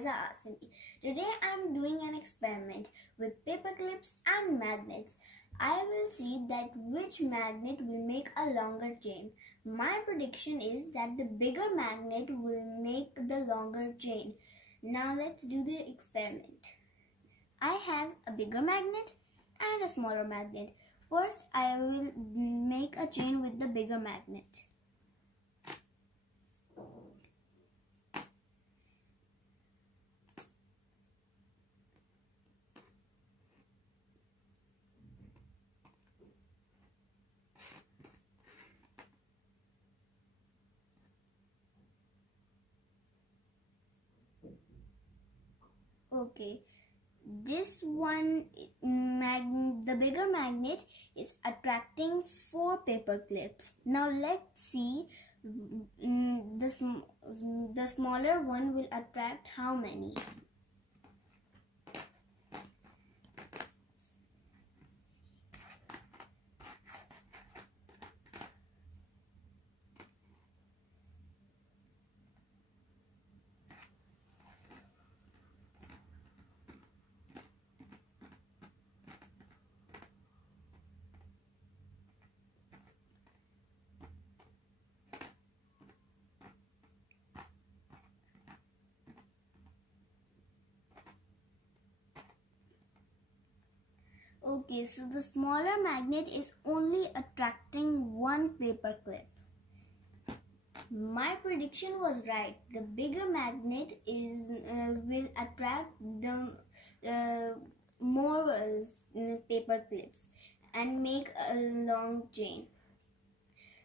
Faiza Asami. Today I am doing an experiment with paper clips and magnets. I will see that which magnet will make a longer chain. My prediction is that the bigger magnet will make the longer chain. Now let's do the experiment. I have a bigger magnet and a smaller magnet. First I will make a chain with the bigger magnet. Okay, this one, the bigger magnet is attracting 4 paper clips. Now let's see the smaller one will attract how many. Okay, so the smaller magnet is only attracting 1 paper clip. My prediction was right. The bigger magnet will attract the more paper clips and make a long chain.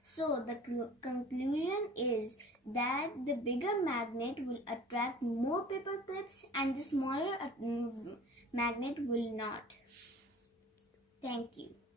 So the conclusion is that the bigger magnet will attract more paper clips and the smaller magnet will not. Thank you.